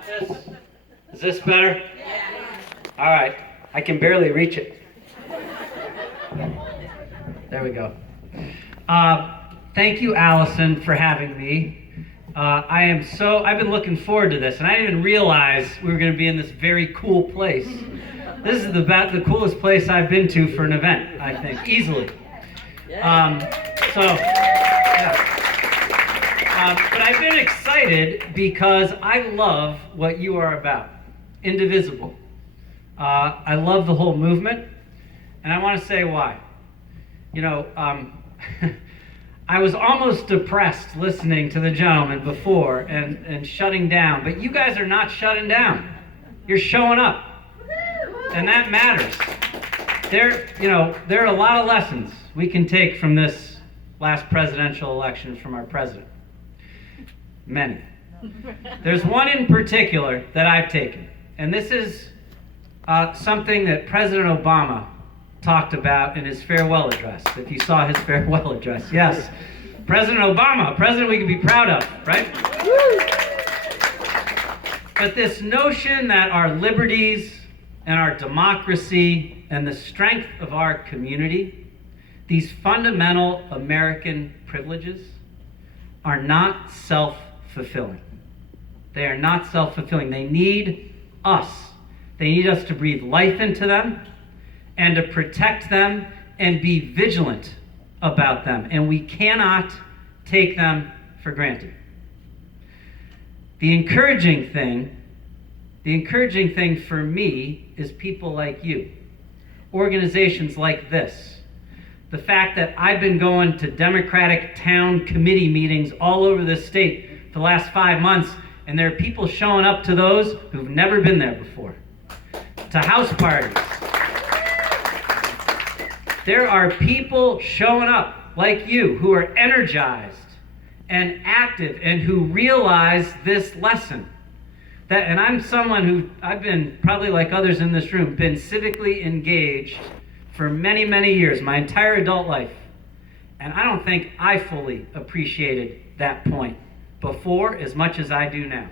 got this? Is this better? All right. I can barely reach it. There we go. Thank you, Allison, for having me. I've been looking forward to this, and I didn't even realize we were going to be in this very cool place. This is the coolest place I've been to for an event, I think, easily. But I've been excited because I love what you are about, Indivisible. I love the whole movement, and I want to say why. I was almost depressed listening to the gentleman before and shutting down, but you guys are not shutting down. You're showing up, and that matters. There are a lot of lessons we can take from this last presidential election from our president. Many. There's one in particular that I've taken, and this is something that President Obama talked about in his farewell address. If you saw his farewell address, yes. President Obama, a president we can be proud of, right? But this notion that our liberties and our democracy and the strength of our community, these fundamental American privileges, are not self-fulfilling. They are not self-fulfilling. They need us. They need us to breathe life into them and to protect them and be vigilant about them. And we cannot take them for granted. The encouraging thing for me is people like you, organizations like this. The fact that I've been going to Democratic town committee meetings all over the state for the last 5 months, and there are people showing up to those who've never been there before, to house parties. There are people showing up like you who are energized and active and who realize this lesson. And I'm someone who, I've been, probably like others in this room, been civically engaged for many, many years, my entire adult life. And I don't think I fully appreciated that point before as much as I do now.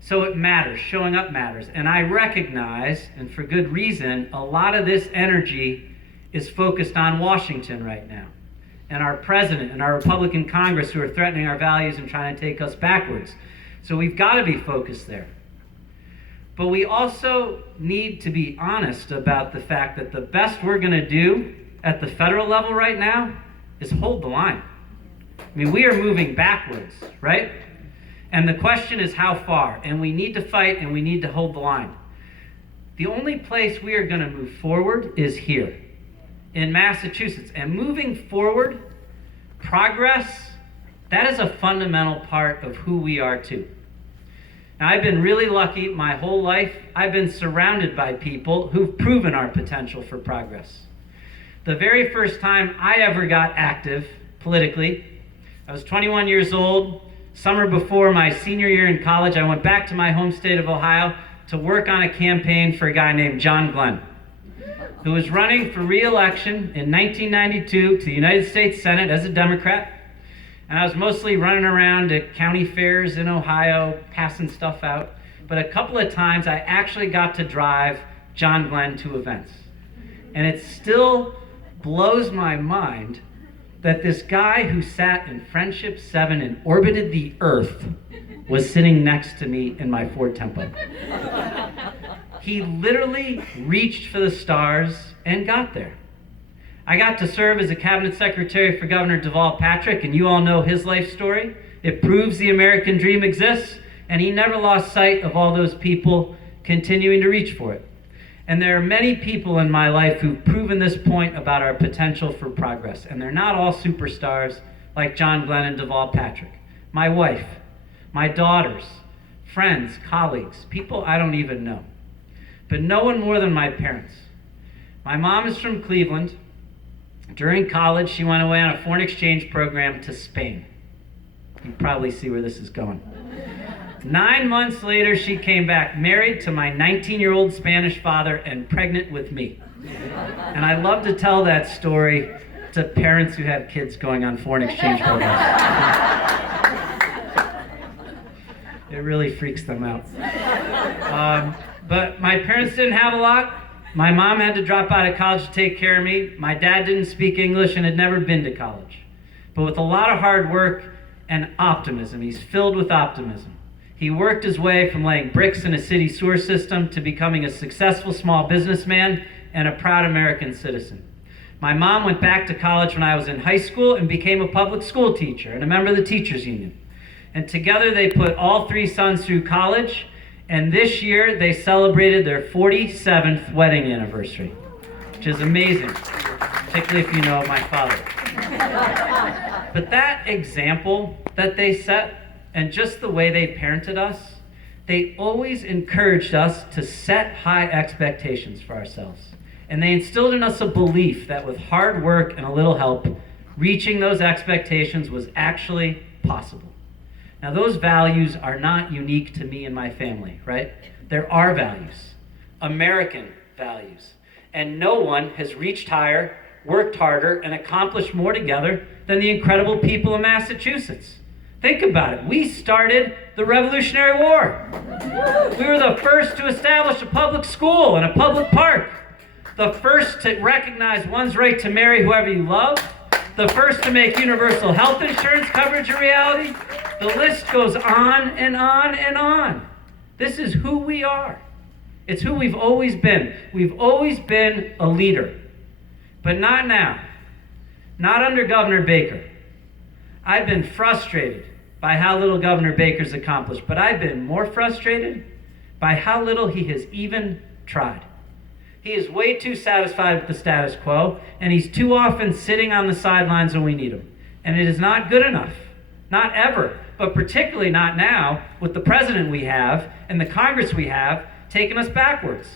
So it matters, showing up matters. And I recognize, and for good reason, a lot of this energy is focused on Washington right now, and our president and our Republican Congress who are threatening our values and trying to take us backwards. So we've got to be focused there. But we also need to be honest about the fact that the best we're going to do at the federal level right now is hold the line. I mean, we are moving backwards, right? And the question is how far? And we need to fight and we need to hold the line. The only place we are going to move forward is here in Massachusetts. And moving forward, progress, that is a fundamental part of who we are too. Now, I've been really lucky my whole life. I've been surrounded by people who've proven our potential for progress. The very first time I ever got active politically, I was 21 years old. Summer before my senior year in college, I went back to my home state of Ohio to work on a campaign for a guy named John Glenn, who was running for re-election in 1992 to the United States Senate as a Democrat. And I was mostly running around at county fairs in Ohio, passing stuff out. But a couple of times I actually got to drive John Glenn to events. And it still blows my mind that this guy who sat in Friendship 7 and orbited the Earth was sitting next to me in my Ford Tempo. He literally reached for the stars and got there. I got to serve as a cabinet secretary for Governor Deval Patrick, and you all know his life story. It proves the American dream exists, and he never lost sight of all those people continuing to reach for it. And there are many people in my life who've proven this point about our potential for progress, and they're not all superstars like John Glenn and Deval Patrick. My wife, my daughters, friends, colleagues, people I don't even know. But no one more than my parents. My mom is from Cleveland. During college, she went away on a foreign exchange program to Spain. You probably see where this is going. 9 months later, she came back, married to my 19-year-old Spanish father and pregnant with me. And I love to tell that story to parents who have kids going on foreign exchange programs. It really freaks them out. But my parents didn't have a lot. My mom had to drop out of college to take care of me. My dad didn't speak English and had never been to college. But with a lot of hard work and optimism, he's filled with optimism. He worked his way from laying bricks in a city sewer system to becoming a successful small businessman and a proud American citizen. My mom went back to college when I was in high school and became a public school teacher and a member of the teachers union. And together they put all three sons through college, and this year they celebrated their 47th wedding anniversary, which is amazing, particularly if you know my father. But that example that they set, and just the way they parented us, they always encouraged us to set high expectations for ourselves. And they instilled in us a belief that with hard work and a little help, reaching those expectations was actually possible. Now, those values are not unique to me and my family, right? They're our values, American values. And no one has reached higher, worked harder, and accomplished more together than the incredible people of Massachusetts. Think about it. We started the Revolutionary War. We were the first to establish a public school and a public park. The first to recognize one's right to marry whoever you love. The first to make universal health insurance coverage a reality. The list goes on and on and on. This is who we are. It's who we've always been. We've always been a leader. But not now. Not under Governor Baker. I've been frustrated by how little Governor Baker's accomplished, but I've been more frustrated by how little he has even tried. He is way too satisfied with the status quo, and he's too often sitting on the sidelines when we need him. And it is not good enough. Not ever, but particularly not now with the president we have and the Congress we have taking us backwards.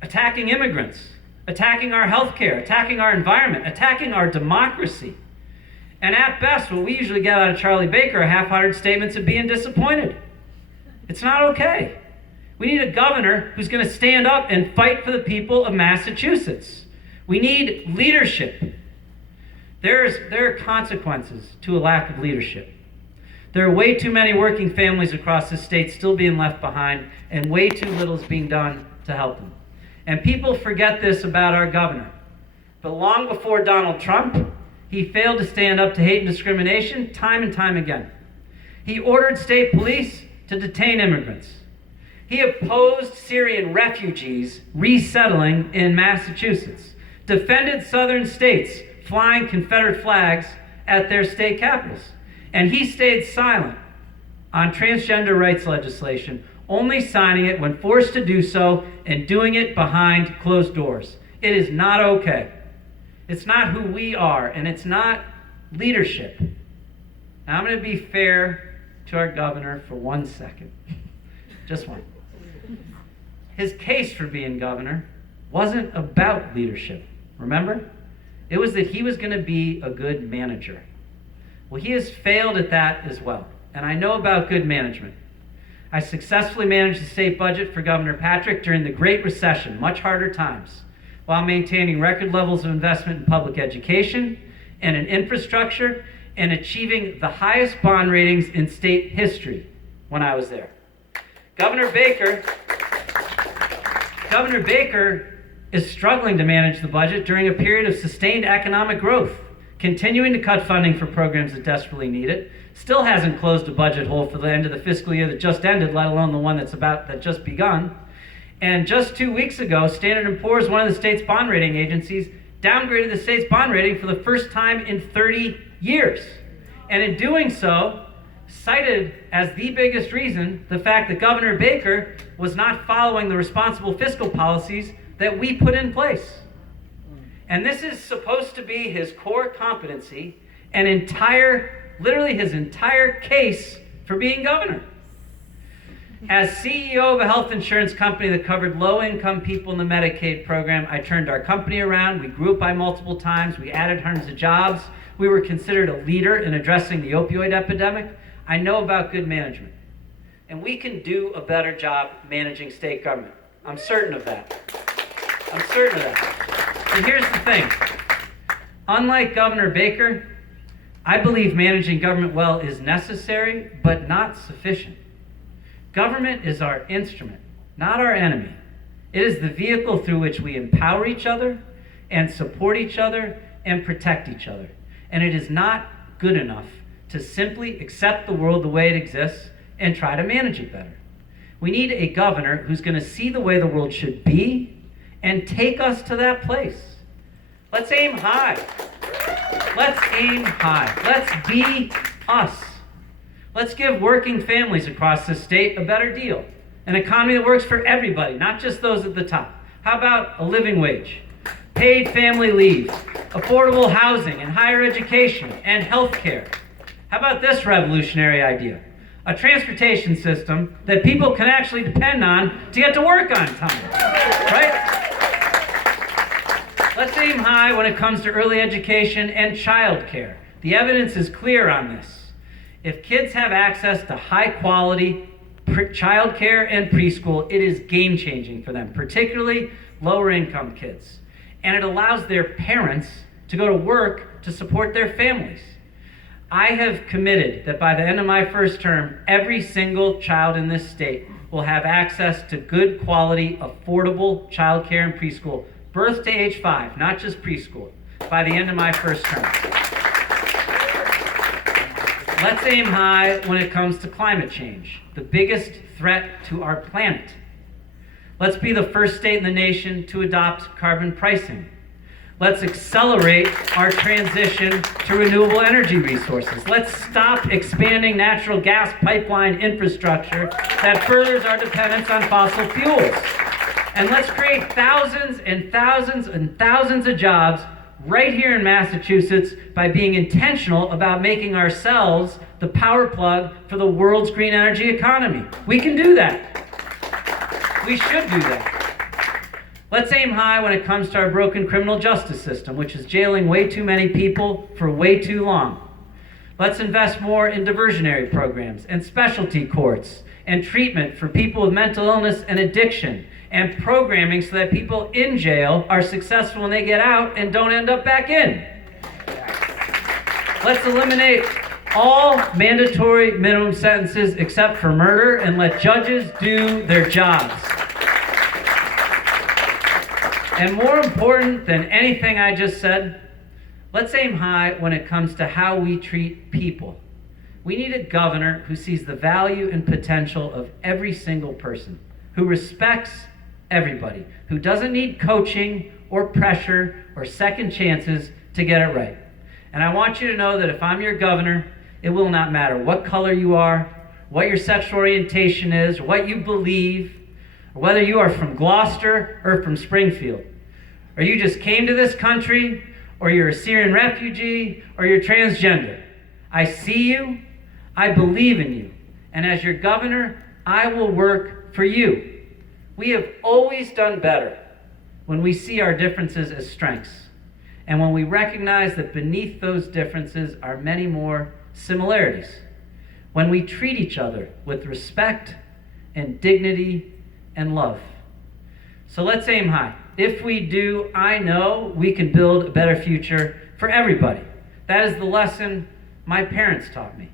Attacking immigrants, attacking our health care, attacking our environment, attacking our democracy. And at best, what we usually get out of Charlie Baker are half-hearted statements of being disappointed. It's not okay. We need a governor who's going to stand up and fight for the people of Massachusetts. We need leadership. There are consequences to a lack of leadership. There are way too many working families across the state still being left behind, and way too little is being done to help them. And people forget this about our governor. But long before Donald Trump, he failed to stand up to hate and discrimination time and time again. He ordered state police to detain immigrants. He opposed Syrian refugees resettling in Massachusetts, defended southern states flying Confederate flags at their state capitals. And he stayed silent on transgender rights legislation, only signing it when forced to do so and doing it behind closed doors. It is not okay. It's not who we are, and it's not leadership. Now, I'm going to be fair to our governor for 1 second. Just one. His case for being governor wasn't about leadership. Remember? It was that he was going to be a good manager. Well, he has failed at that as well. And I know about good management. I successfully managed the state budget for Governor Patrick during the Great Recession, much harder times, while maintaining record levels of investment in public education and in infrastructure and achieving the highest bond ratings in state history when I was there. Governor Baker is struggling to manage the budget during a period of sustained economic growth, continuing to cut funding for programs that desperately need it, still hasn't closed a budget hole for the end of the fiscal year that just ended, let alone the one that just begun. And just 2 weeks ago, Standard & Poor's, one of the state's bond rating agencies, downgraded the state's bond rating for the first time in 30 years. And in doing so, cited as the biggest reason the fact that Governor Baker was not following the responsible fiscal policies that we put in place. And this is supposed to be his core competency and literally his entire case for being governor. As CEO of a health insurance company that covered low-income people in the Medicaid program, I turned our company around. We grew it by multiple times. We added hundreds of jobs. We were considered a leader in addressing the opioid epidemic. I know about good management. And we can do a better job managing state government. I'm certain of that. And here's the thing. Unlike Governor Baker, I believe managing government well is necessary, but not sufficient. Government is our instrument, not our enemy. It is the vehicle through which we empower each other and support each other and protect each other. And it is not good enough to simply accept the world the way it exists and try to manage it better. We need a governor who's going to see the way the world should be and take us to that place. Let's aim high. Let's aim high. Let's be us. Let's give working families across this state a better deal. An economy that works for everybody, not just those at the top. How about a living wage, paid family leave, affordable housing and higher education and health care? How about this revolutionary idea? A transportation system that people can actually depend on to get to work on time, right? Let's aim high when it comes to early education and child care. The evidence is clear on this. If kids have access to high quality child care and preschool, it is game-changing for them, particularly lower-income kids. And it allows their parents to go to work to support their families. I have committed that by the end of my first term, every single child in this state will have access to good quality, affordable child care and preschool, birth to age 5, not just preschool, by the end of my first term. Let's aim high when it comes to climate change, the biggest threat to our planet. Let's be the first state in the nation to adopt carbon pricing. Let's accelerate our transition to renewable energy resources. Let's stop expanding natural gas pipeline infrastructure that furthers our dependence on fossil fuels. And let's create thousands and thousands and thousands of jobs right here in Massachusetts by being intentional about making ourselves the power plug for the world's green energy economy. We can do that. We should do that. Let's aim high when it comes to our broken criminal justice system, which is jailing way too many people for way too long. Let's invest more in diversionary programs and specialty courts and treatment for people with mental illness and addiction, and programming so that people in jail are successful when they get out and don't end up back in. Let's eliminate all mandatory minimum sentences except for murder and let judges do their jobs. And more important than anything I just said, let's aim high when it comes to how we treat people. We need a governor who sees the value and potential of every single person, who respects everybody, who doesn't need coaching or pressure or second chances to get it right. And I want you to know that if I'm your governor, it will not matter what color you are, what your sexual orientation is, what you believe, or whether you are from Gloucester or from Springfield, or you just came to this country, or you're a Syrian refugee, or you're transgender. I see you, I believe in you, and as your governor, I will work for you. We have always done better when we see our differences as strengths, and when we recognize that beneath those differences are many more similarities. When we treat each other with respect and dignity and love. So let's aim high. If we do, I know we can build a better future for everybody. That is the lesson my parents taught me.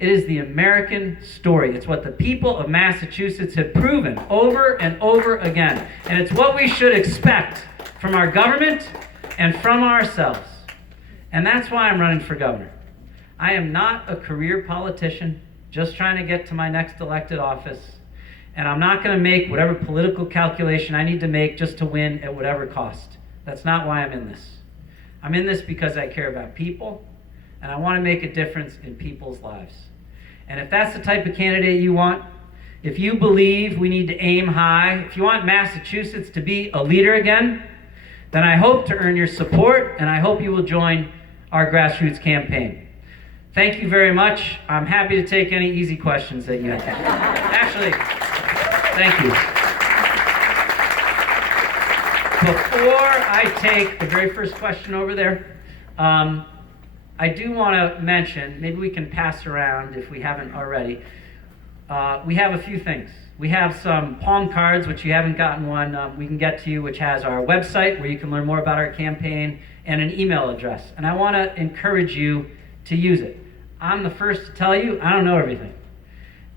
It is the American story. It's what the people of Massachusetts have proven over and over again. And it's what we should expect from our government and from ourselves. And that's why I'm running for governor. I am not a career politician just trying to get to my next elected office. And I'm not going to make whatever political calculation I need to make just to win at whatever cost. That's not why I'm in this. I'm in this because I care about people, and I want to make a difference in people's lives. And if that's the type of candidate you want, if you believe we need to aim high, if you want Massachusetts to be a leader again, then I hope to earn your support, and I hope you will join our grassroots campaign. Thank you very much. I'm happy to take any easy questions that you have. Actually, thank you. Before I take the very first question over there, I do want to mention, maybe we can pass around if we haven't already, we have a few things. We have some palm cards, which you haven't gotten one, we can get to you, which has our website where you can learn more about our campaign, and an email address. And I want to encourage you to use it. I'm the first to tell you, I don't know everything.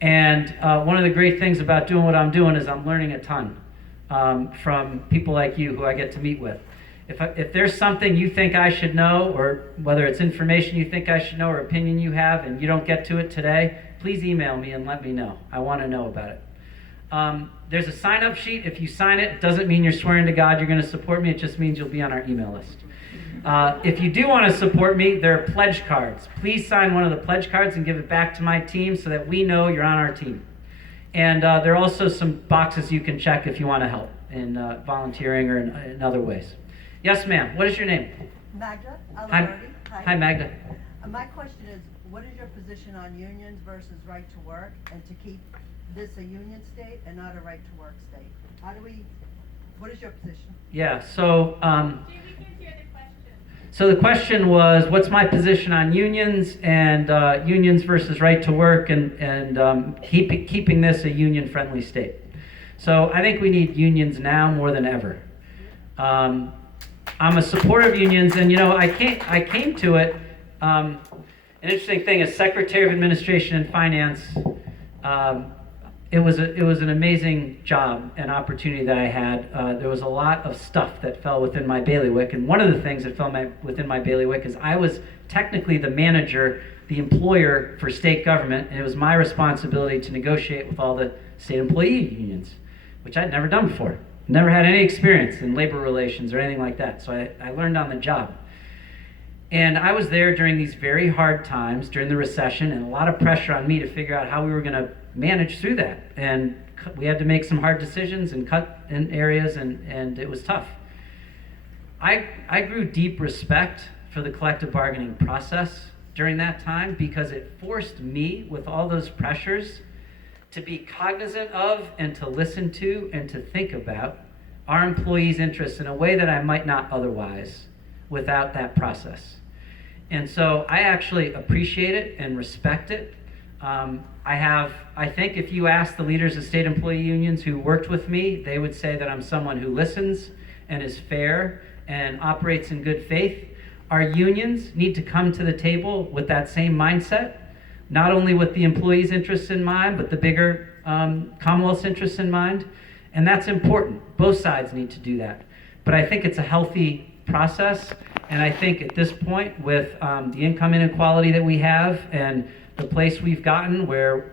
And one of the great things about doing what I'm doing is I'm learning a ton from people like you who I get to meet with. If there's something you think I should know, or whether it's information you think I should know or opinion you have and you don't get to it today, please email me and let me know. I want to know about it. There's a sign-up sheet. If you sign it, it doesn't mean you're swearing to God you're going to support me. It just means you'll be on our email list. If you do want to support me, there are pledge cards. Please sign one of the pledge cards and give it back to my team so that we know you're on our team. And there are also some boxes you can check if you want to help in volunteering or in other ways. Yes, ma'am. What is your name? Magda. Hi, Magda. My question is, what is your position on unions versus right to work, and to keep this a union state and not a right to work state? What is your position? Yeah, so the question was, what's my position on unions and unions versus right to work and keeping this a union-friendly state? So I think we need unions now more than ever. I'm a supporter of unions, and I came to it. An interesting thing as Secretary of Administration and Finance. It was an amazing job and opportunity that I had. There was a lot of stuff that fell within my bailiwick, and one of the things that fell within my bailiwick is I was technically the manager, the employer for state government, and it was my responsibility to negotiate with all the state employee unions, which I'd never done before. Never had any experience in labor relations or anything like that, so I learned on the job. And I was there during these very hard times, during the recession, and a lot of pressure on me to figure out how we were going to manage through that. And we had to make some hard decisions and cut in areas, and it was tough. I grew deep respect for the collective bargaining process during that time because it forced me, with all those pressures, to be cognizant of and to listen to and to think about our employees' interests in a way that I might not otherwise without that process. And so I actually appreciate it and respect it. I think if you ask the leaders of state employee unions who worked with me, they would say that I'm someone who listens and is fair and operates in good faith. Our unions need to come to the table with that same mindset, not only with the employees' interests in mind, but the bigger Commonwealth's interests in mind. And that's important. Both sides need to do that. But I think it's a healthy process. And I think at this point, with the income inequality that we have and the place we've gotten where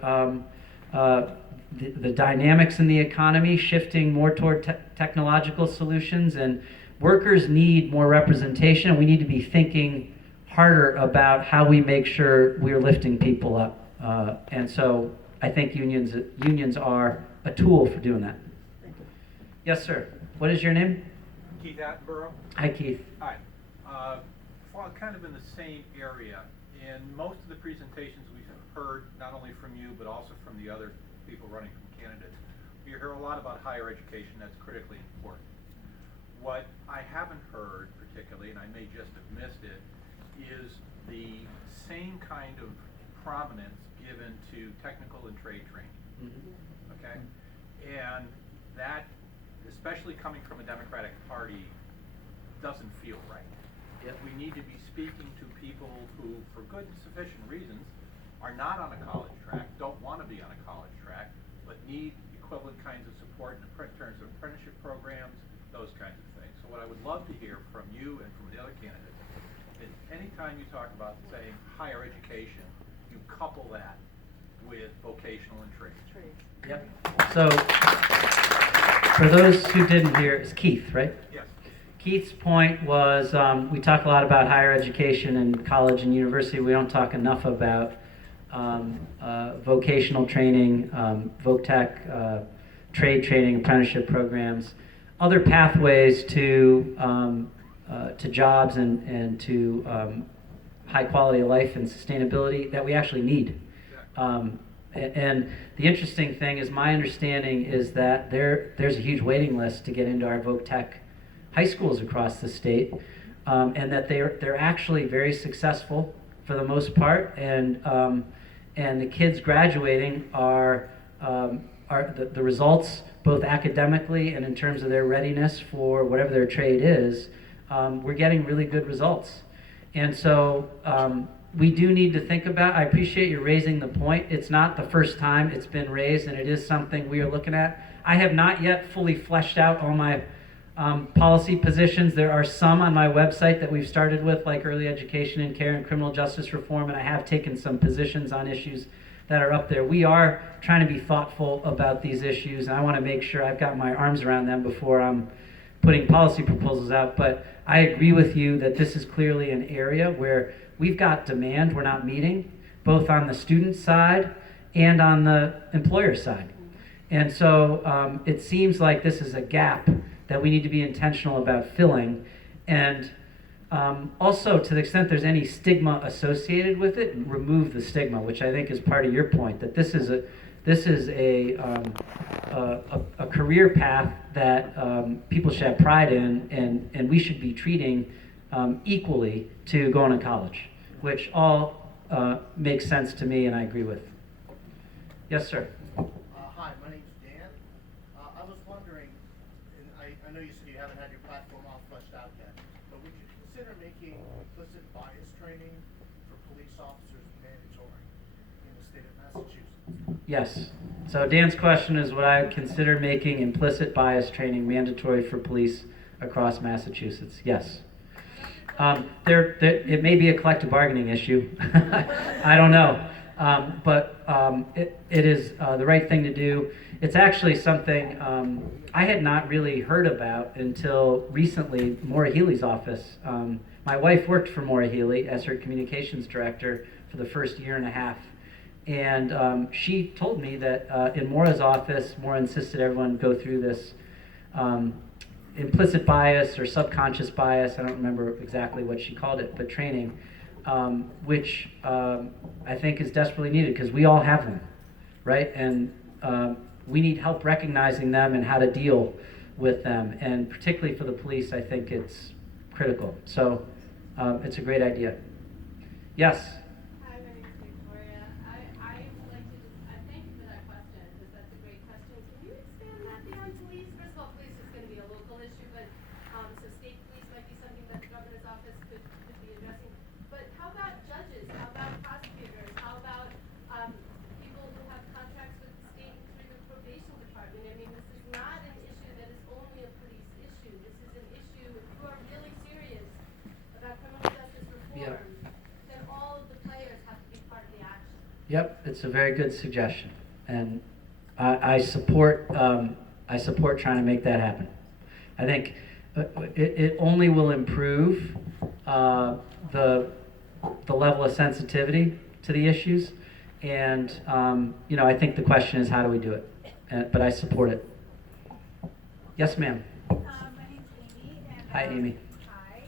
the dynamics in the economy shifting more toward technological solutions, and workers need more representation, and we need to be thinking harder about how we make sure we're lifting people up. And so I think unions are a tool for doing that. Yes, sir. What is your name? Keith Attenborough. Hi, Keith. Hi. Well, kind of in the same area. In most of the presentations we've heard, not only from you, but also from the other people running from candidates, we hear a lot about higher education. That's critically important. What I haven't heard particularly, and I may just have missed it, is the same kind of prominence given to technical and trade training. Mm-hmm. Okay? And that, especially coming from a Democratic Party, doesn't feel right. Yet we need to be speaking to people who, for good and sufficient reasons, are not on a college track, don't want to be on a college track, but need equivalent kinds of support in terms of apprenticeship programs, those kinds of things. So what I would love to hear from you and from the other candidates is anytime you talk about, saying, higher education, you couple that with vocational and trade. Yep. So for those who didn't hear, it's Keith, right? Yes. Keith's point was we talk a lot about higher education and college and university. We don't talk enough about vocational training, voc-tech, trade training, apprenticeship programs, other pathways to jobs and to high quality of life and sustainability that we actually need. And the interesting thing is, my understanding is that there's a huge waiting list to get into our voc-tech high schools across the state, and that they're actually very successful for the most part, and the kids graduating are the results, both academically and in terms of their readiness for whatever their trade is. We're getting really good results, and so we do need to think about. I appreciate you raising the point. It's not the first time it's been raised, and it is something we are looking at. I have not yet fully fleshed out all my policy positions. There are some on my website that we've started with, like early education and care and criminal justice reform, and I have taken some positions on issues that are up there. We are trying to be thoughtful about these issues, and I want to make sure I've got my arms around them before I'm putting policy proposals out. But I agree with you that this is clearly an area where we've got demand we're not meeting, both on the student side and on the employer side. And so it seems like this is a gap that we need to be intentional about filling. And also, to the extent there's any stigma associated with it, remove the stigma, which I think is part of your point, that this is a career path that people should have pride in, and we should be treating equally to going to college, which all makes sense to me and I agree with. Yes, sir. Hi, my name's Dan. I was wondering, and I know you said you haven't had your platform all fleshed out yet, but would you consider making implicit bias training for police officers mandatory in the state of Massachusetts? Yes. So Dan's question is, would I consider making implicit bias training mandatory for police across Massachusetts? Yes. It may be a collective bargaining issue. I don't know. But it is the right thing to do. It's actually something I had not really heard about until recently. Maura Healy's office. My wife worked for Maura Healy as her communications director for the first year and a half. And she told me that in Maura's office, Maura insisted everyone go through this implicit bias or subconscious bias, I don't remember exactly what she called it, but training, which I think is desperately needed because we all have them, right? And we need help recognizing them and how to deal with them. And particularly for the police, I think it's critical. So it's a great idea. Yes? Hi, my name is Victoria. I would like to just thank you for that question, because that's a great question. Can you expand that beyond police? First of all, police is going to be a local issue, but so state police might be something that the governor's office could be addressing. But how about judges? How about prosecutors? How about people who have contracts with the state through the probation department? I mean, this is not an issue that is only a police issue. This is an issue, if you are really serious about criminal justice reform, then all of the players have to be part of the action. Yep, it's a very good suggestion, and I support trying to make that happen. I think it only will improve the level of sensitivity to the issues, and I think the question is, how do we do it? But I support it. Yes, ma'am. My name's Amy. And, Hi, Amy. Hi.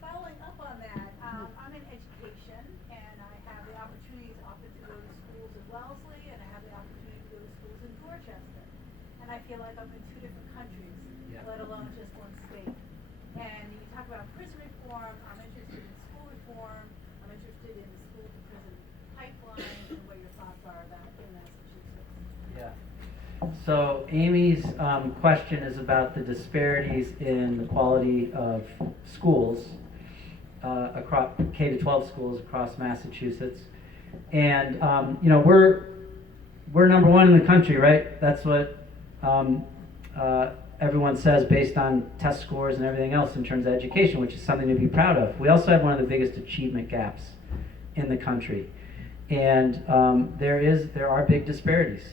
Following up on that, I'm in education, and I have the opportunities often to go to schools in Wellesley, and I have the opportunity to go to schools in Dorchester. And I feel like I'm in two different countries, let alone just one state. And you talk about prison reform, I'm interested in school reform, I'm interested in the school-to-prison pipeline, and what your thoughts are about it in Massachusetts. Yeah. So Amy's question is about the disparities in the quality of schools across K-12 schools across Massachusetts, and we're number one in the country, right? That's what everyone says based on test scores and everything else in terms of education, which is something to be proud of. We also have one of the biggest achievement gaps in the country, and there are big disparities.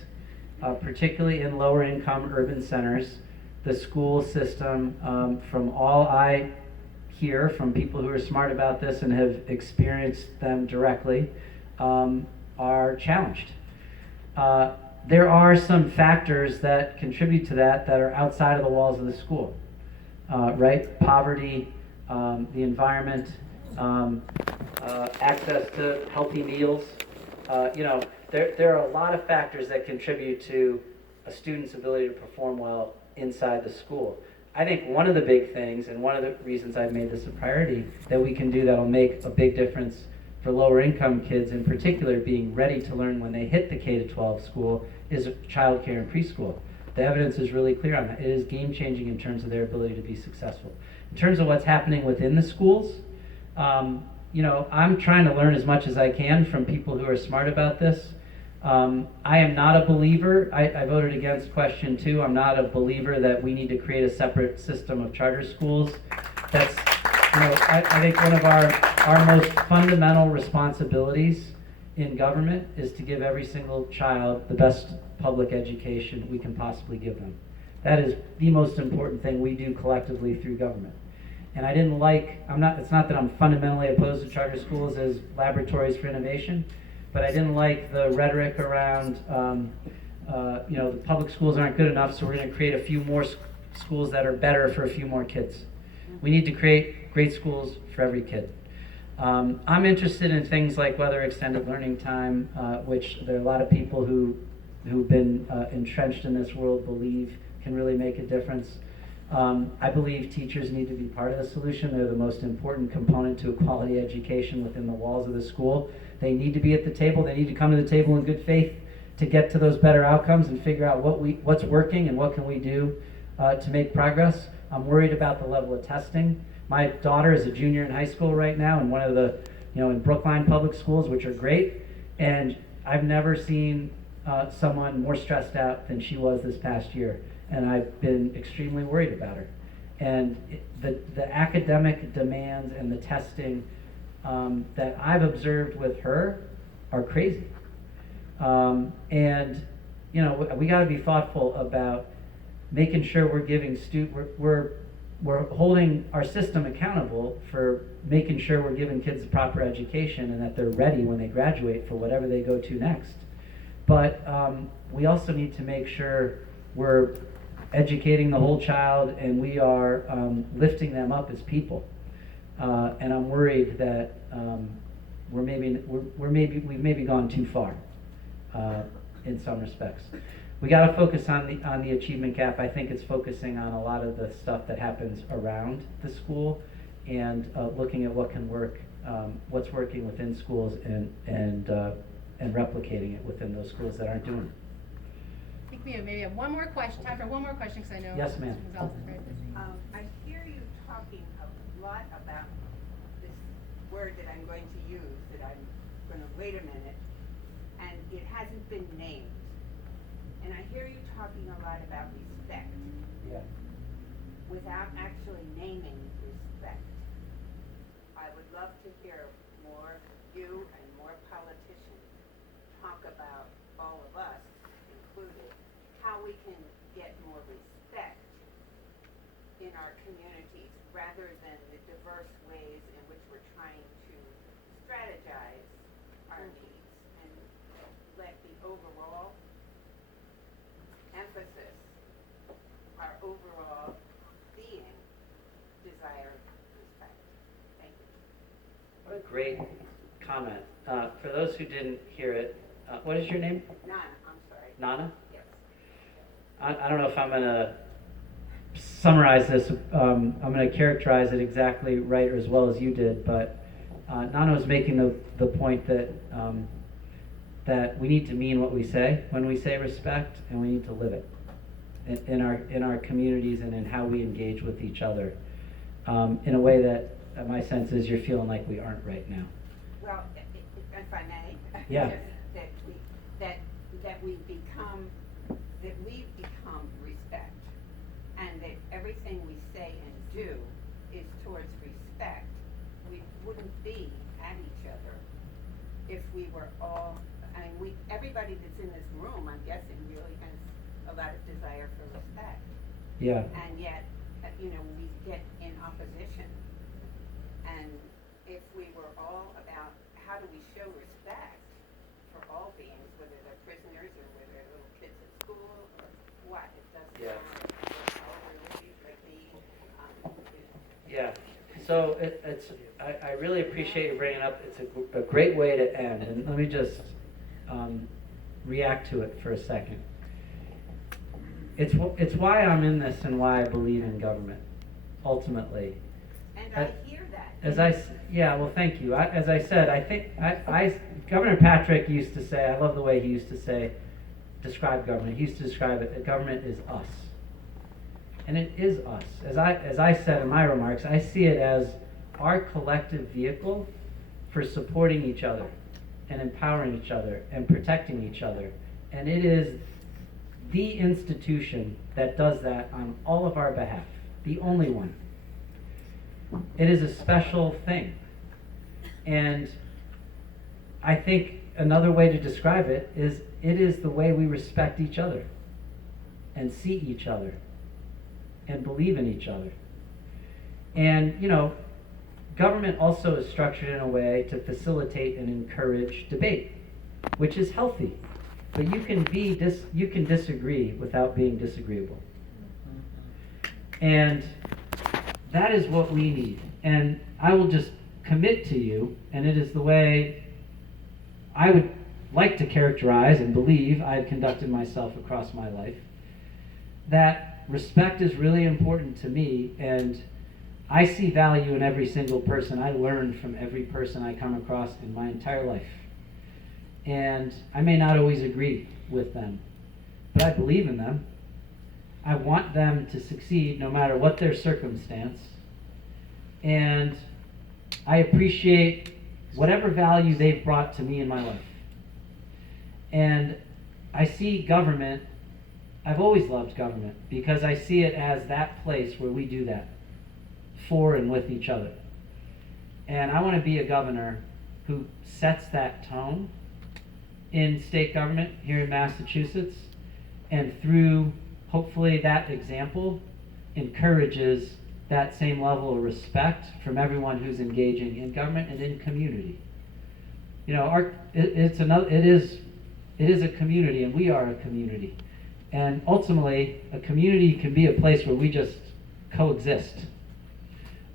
Particularly in lower income urban centers. The school system, from all I hear from people who are smart about this and have experienced them directly, are challenged. There are some factors that contribute to that are outside of the walls of the school, right? Poverty, the environment, access to healthy meals, There are a lot of factors that contribute to a student's ability to perform well inside the school. I think one of the big things, and one of the reasons I've made this a priority, that we can do that'll make a big difference for lower income kids in particular being ready to learn when they hit the K-12 school is child care and preschool. The evidence is really clear on that. It is game changing in terms of their ability to be successful. In terms of what's happening within the schools, I'm trying to learn as much as I can from people who are smart about this. I am not a believer. I voted against question 2. I'm not a believer that we need to create a separate system of charter schools. That's, I think one of our most fundamental responsibilities in government is to give every single child the best public education we can possibly give them. That is the most important thing we do collectively through government. And I didn't like, it's not that I'm fundamentally opposed to charter schools as laboratories for innovation, but I didn't like the rhetoric around, the public schools aren't good enough, so we're going to create a few more schools that are better for a few more kids. We need to create great schools for every kid. I'm interested in things like whether extended learning time, which there are a lot of people who've been entrenched in this world believe can really make a difference. I believe teachers need to be part of the solution. They're the most important component to a quality education within the walls of the school. They need to be at the table. They need to come to the table in good faith to get to those better outcomes and figure out what's working and what can we do to make progress. I'm worried about the level of testing. My daughter is a junior in high school right now in one of the, in Brookline public schools, which are great. And I've never seen someone more stressed out than she was this past year. And I've been extremely worried about her. And the academic demands and the testing that I've observed with her are crazy. And we got to be thoughtful about making sure we're giving we're holding our system accountable for making sure we're giving kids the proper education and that they're ready when they graduate for whatever they go to next. But we also need to make sure we're educating the whole child and we are lifting them up as people. And I'm worried that we've maybe gone too far in some respects. We got to focus on the achievement gap. I think it's focusing on a lot of the stuff that happens around the school and looking at what can work, what's working within schools and replicating it within those schools that aren't doing it. I think we maybe have one more question, time for one more question, because I know Yes, ma'am. Mr. Gonzalez is very busy. I hear you talking a lot about this word that I'm going to use, that I'm going to wait a minute, and it hasn't been named. And I hear you talking a lot about respect. Yeah. Without actually naming respect. I would love to hear more you and more politicians talk about, all of us included, how we can get more respect in our communities rather than the diverse ways in which we're trying to strategize our needs and let the overall emphasis, our overall being, desire respect. Thank you. What a great comment. For those who didn't hear it, what is your name? None, I'm sorry. Nana? Yes. I don't know if I'm going to summarize this. I'm going to characterize it exactly right or as well as you did, but Nana was making the point that that we need to mean what we say when we say respect, and we need to live it in our communities and in how we engage with each other in a way that my sense is you're feeling like we aren't right now. Well, if I may. Yeah. That we've become respect, and that everything we say and do is towards respect. We wouldn't be at each other if we were all, everybody that's in this room, I'm guessing, really has a lot of desire for respect. Yeah. And yet, we get in opposition. And if we were all about how do we show respect for all beings, whether they're prisoners or whether they're little kids at school or what, it doesn't Yeah. matter. All religions like Yeah. So I really appreciate you bringing it up. It's a great way to end. And let me just react to it for a second. It's why I'm in this and why I believe in government, ultimately. And I hear that. Well, thank you. As I said, I think Governor Patrick used to say, I love the way he used to describe government. He used to describe it, that government is us. And it is us. As I said in my remarks, I see it as our collective vehicle for supporting each other and empowering each other and protecting each other. And it is the institution that does that on all of our behalf, the only one. It is a special thing. And I think another way to describe it is the way we respect each other and see each other and believe in each other. And, government also is structured in a way to facilitate and encourage debate, which is healthy. But you can disagree without being disagreeable. And that is what we need. And I will just commit to you, and it is the way I would like to characterize and believe I have conducted myself across my life, that respect is really important to me, and I see value in every single person. I learn from every person I come across in my entire life. And I may not always agree with them, but I believe in them. I want them to succeed no matter what their circumstance. And I appreciate whatever value they've brought to me in my life. And I see government, I've always loved government because I see it as that place where we do that for and with each other. And I want to be a governor who sets that tone in state government here in Massachusetts, and through hopefully that example encourages that same level of respect from everyone who's engaging in government and in community. It is a community, and we are a community. And ultimately, a community can be a place where we just coexist.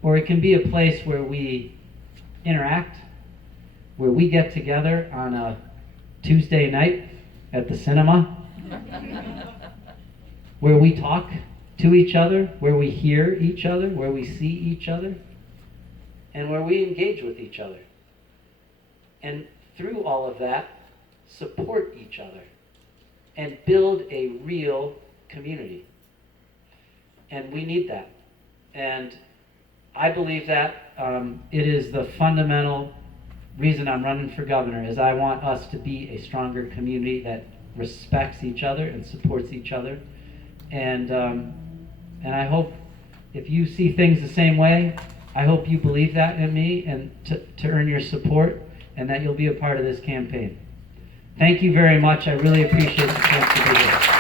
Or it can be a place where we interact, where we get together on a Tuesday night at the cinema, where we talk to each other, where we hear each other, where we see each other, and where we engage with each other. And through all of that, support each other and build a real community. And we need that. And I believe that it is the fundamental reason I'm running for governor, is I want us to be a stronger community that respects each other and supports each other. And I hope if you see things the same way, I hope you believe that in me and to earn your support, and that you'll be a part of this campaign. Thank you very much. I really appreciate the chance to be here.